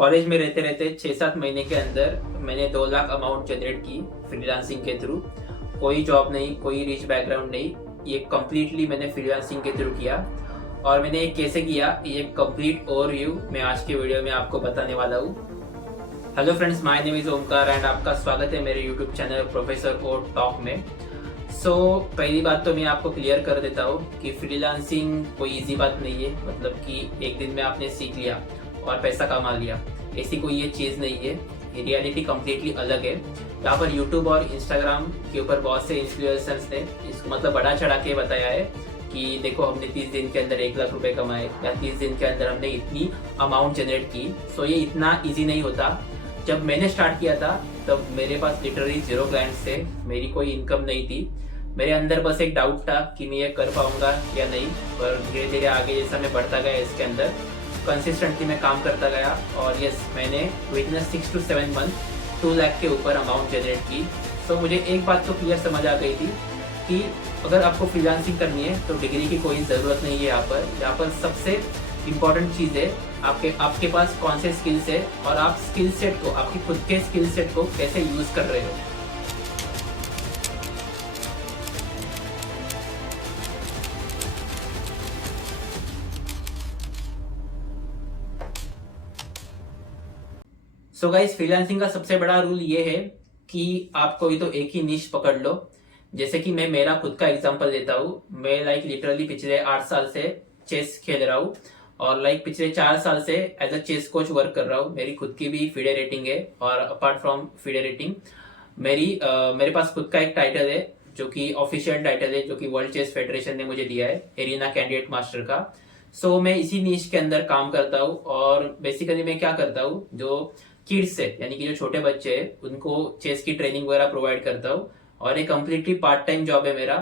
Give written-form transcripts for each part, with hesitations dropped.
College में रहते रहते 6-7 महीने के अंदर मैंने 2 लाख अमाउंट जनरेट की फ्रीलांसिंग के थ्रू। कोई जॉब नहीं, कोई रिच बैकग्राउंड नहीं, ये कम्प्लीटली मैंने फ्रीलांसिंग के थ्रू किया। और मैंने ये कैसे किया, ये कंप्लीट ओवरव्यू मैं आज के वीडियो में आपको बताने वाला हूँ। Hello friends, my name is Omkar and आपका स्वागत है मेरे यूट्यूब चैनल प्रोफेसर ओ टॉक में। पहली बात तो मैं आपको क्लियर कर देता हूँ कि फ्रीलांसिंग कोई इजी बात नहीं है। मतलब कि एक दिन में आपने सीख लिया और पैसा कमा लिया, ऐसी कोई ये चीज़ नहीं है। ये रियलिटी कम्प्लीटली अलग है। यहाँ पर यूट्यूब और इंस्टाग्राम के ऊपर बहुत से इन्फ्लुएंसर्स ने इसको मतलब बड़ा चढ़ा के बताया है कि देखो हमने 30 दिन के अंदर 1 लाख रुपए कमाए या 30 दिन के अंदर हमने इतनी अमाउंट जनरेट की। ये इतना ईजी नहीं होता। जब मैंने स्टार्ट किया था तब मेरे पास लिटरली 0 क्लाइंट्स थे, मेरी कोई इनकम नहीं थी। मेरे अंदर बस एक डाउट था कि मैं ये कर पाऊंगा या नहीं। पर धीरे धीरे आगे जैसा मैं बढ़ता गया इसके अंदर कंसिस्टेंटली मैं काम करता गया और यस, मैंने with in 6 to 7 month 2 lakh के ऊपर अमाउंट जनरेट की। मुझे एक बात तो क्लियर समझ आ गई थी कि अगर आपको फ्रीलांसिंग करनी है तो डिग्री की कोई ज़रूरत नहीं है। यहाँ पर सबसे इम्पॉर्टेंट चीज़ है आपके पास कौन से स्किल्स है और आप स्किल सेट को, आपकी खुद के स्किल सेट को कैसे यूज़ कर रहे हो। गाइस, फ्रीलांसिंग का सबसे बड़ा रूल ये है कि आप कोई तो एक ही निश पकड़ लो। जैसे कि मैं मेरा खुद का एग्जांपल देता हूँ। मैं लिटरली पिछले 8 साल से चेस खेल रहा हूँ और पिछले 4 साल से as a chess coach work कर रहा हूँ। मेरी खुद की भी फीडे रेटिंग है और अपार्ट फ्रॉम फीडे रेटिंग मेरे पास खुद का एक टाइटल है जो कि ऑफिशियल टाइटल है, जो कि वर्ल्ड चेस फेडरेशन ने मुझे दिया है, एरिना कैंडिडेट मास्टर का। मैं इसी नीश के अंदर काम करता हूँ और बेसिकली मैं क्या करता हूँ, जो किड्स है यानी कि जो छोटे बच्चे हैं उनको चेस की ट्रेनिंग वगैरह प्रोवाइड करता हूँ और ये कम्प्लीटली पार्ट टाइम जॉब है मेरा।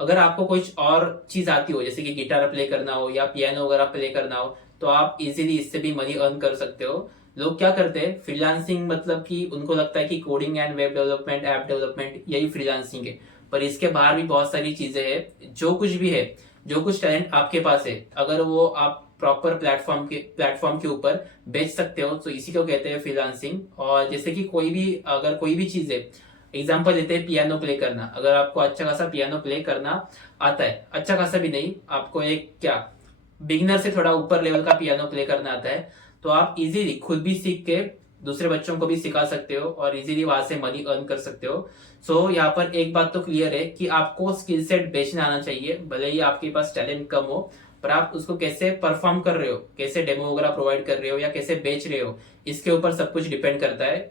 अगर आपको कुछ और चीज आती हो जैसे कि गिटार प्ले करना हो या पियानो वगैरह प्ले करना हो तो आप इजीली इससे भी मनी अर्न कर सकते हो। लोग क्या करते हैं, फ्रीलांसिंग मतलब कि उनको लगता है कि coding and web development, app development यही फ्रीलांसिंग है। पर इसके बाहर भी बहुत सारी चीजें हैं। जो कुछ भी है, जो कुछ टैलेंट आपके पास है, अगर वो आप प्रॉपर प्लेटफॉर्म के ऊपर बेच सकते हो तो इसी को कहते हैं फ्रीलांसिंग। और जैसे कि अगर कोई भी चीज है, एग्जांपल लेते हैं पियानो प्ले करना। अगर आपको अच्छा खासा पियानो प्ले करना आता है, अच्छा खासा भी नहीं, आपको एक बिगिनर से थोड़ा ऊपर लेवल का पियानो प्ले करना आता है, तो आप इजीली खुद भी सीख के दूसरे बच्चों को भी सिखा सकते हो और इजीली वहां से मनी अर्न कर सकते हो। यहाँ पर एक बात तो क्लियर है कि आपको स्किल सेट बेचना आना चाहिए। भले ही आपके पास टैलेंट कम हो, पर आप उसको कैसे परफॉर्म कर रहे हो, कैसे डेमो वगैरह प्रोवाइड कर रहे हो या कैसे बेच रहे हो, इसके ऊपर सब कुछ डिपेंड करता है।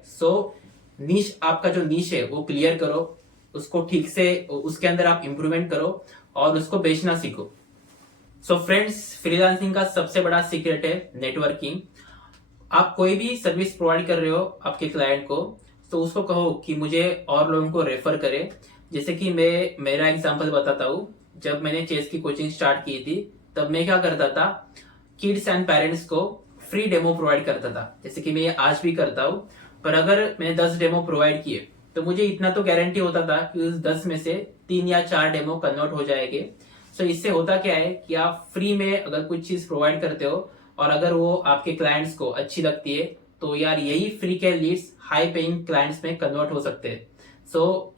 नीश, आपका जो नीश है वो क्लियर करो, उसको ठीक से उसके अंदर आप इंप्रूवमेंट करो और उसको बेचना सीखो। फ्रेंड्स, फ्रीलांसिंग का सबसे बड़ा सीक्रेट है नेटवर्किंग। आप कोई भी सर्विस प्रोवाइड कर रहे हो आपके क्लाइंट को, तो उसको कहो कि मुझे और लोगों को रेफर करे। जैसे कि मैं मेरा एग्जांपल बताता हूँ। जब मैंने चेस की कोचिंग स्टार्ट की थी तब मैं क्या करता था, किड्स एंड पेरेंट्स को फ्री डेमो प्रोवाइड करता था, जैसे कि मैं ये आज भी करता हूँ। पर अगर मैंने 10 डेमो प्रोवाइड किए तो मुझे इतना तो गारंटी होता था कि उस 10 में से 3 या 4 डेमो कन्वर्ट हो जाएंगे। इससे होता क्या है कि आप फ्री में अगर कुछ चीज प्रोवाइड करते हो और अगर वो आपके क्लाइंट्स को अच्छी लगती है तो यार यही फ्री के लीड्स हाई पेइंग क्लाइंट्स में कन्वर्ट हो सकते हैं।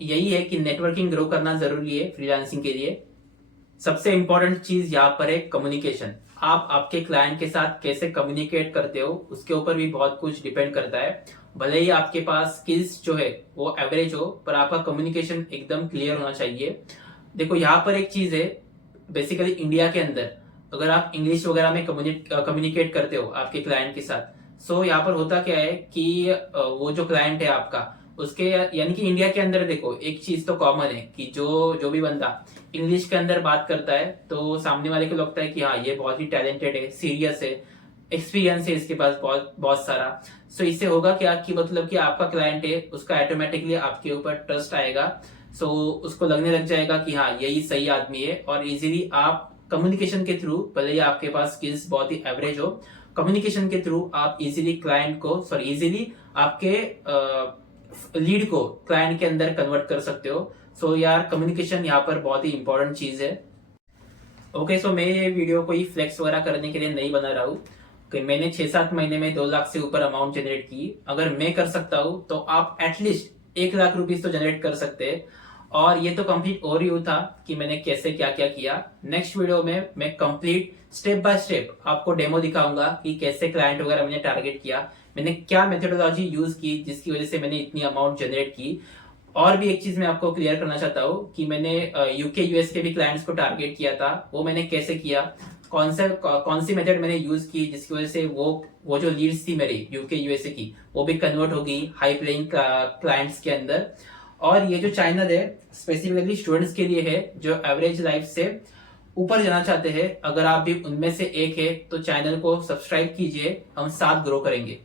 यही है कि नेटवर्किंग ग्रो करना जरूरी है फ्रीलांसिंग के लिए। सबसे इंपॉर्टेंट चीज यहाँ पर है कम्युनिकेशन। आप आपके क्लाइंट के साथ कैसे कम्युनिकेट करते हो उसके ऊपर भी बहुत कुछ डिपेंड करता है। भले ही आपके पास स्किल्स जो है वो एवरेज हो, पर आपका कम्युनिकेशन एकदम क्लियर होना चाहिए। देखो, यहाँ पर एक चीज है, बेसिकली इंडिया के अंदर अगर आप इंग्लिश वगैरह में कम्युनिकेट करते हो आपके क्लाइंट के साथ, यहाँ पर होता क्या है कि वो जो क्लाइंट है आपका, उसके यानी कि इंडिया के अंदर देखो एक चीज तो कॉमन है कि जो भी बंदा इंग्लिश के अंदर बात करता है तो सामने वाले को लगता है कि हाँ ये बहुत ही टैलेंटेड है, सीरियस है, एक्सपीरियंस है इसके पास बहुत बहुत सारा। इससे होगा क्या कि मतलब कि आपका क्लाइंट है उसका ऑटोमेटिकली आपके ऊपर ट्रस्ट आएगा। उसको लगने लग जाएगा कि हाँ यही सही आदमी है और इजीली आप कम्युनिकेशन के थ्रू, भले ही आपके पास स्किल्स बहुत ही एवरेज हो, कम्युनिकेशन के थ्रू आप इजीली आपके लीड को क्लाइंट के अंदर कन्वर्ट कर सकते हो। यार कम्युनिकेशन यहाँ पर बहुत ही इंपॉर्टेंट चीज है। मैं ये वीडियो कोई फ्लेक्स वगैरह करने के लिए नहीं बना रहा हूँ। कि मैंने 6-7 महीने में 2 लाख से ऊपर अमाउंट जनरेट की। अगर मैं कर सकता हूँ तो आप एटलीस्ट 1 लाख रुपीज तो जनरेट कर सकते हैं। और ये तो कंप्लीट ओवरव्यू था कि मैंने कैसे क्या क्या किया। नेक्स्ट वीडियो में मैं कंप्लीट स्टेप बाय स्टेप आपको डेमो दिखाऊंगा कि कैसे क्लाइंट वगैरह मैंने टारगेट किया, मैंने क्या मेथोडोलॉजी यूज की जिसकी वजह से मैंने इतनी अमाउंट जनरेट की। और भी एक चीज मैं आपको क्लियर करना चाहता हूँ कि मैंने यूके यूएस के भी क्लाइंट्स को टारगेट किया था, वो मैंने कैसे किया, कौन सी मेथड मैंने यूज की जिसकी वजह से वो जो लीड्स थी मेरी यूके यूएसए की वो भी कन्वर्ट हो गई हाई प्लेइंग क्लाइंट्स के अंदर। और ये जो चैनल है स्पेसिफिकली स्टूडेंट्स के लिए है जो एवरेज लाइफ से ऊपर जाना चाहते हैं। अगर आप भी उनमें से एक है तो चैनल को सब्सक्राइब कीजिए, हम साथ ग्रो करेंगे।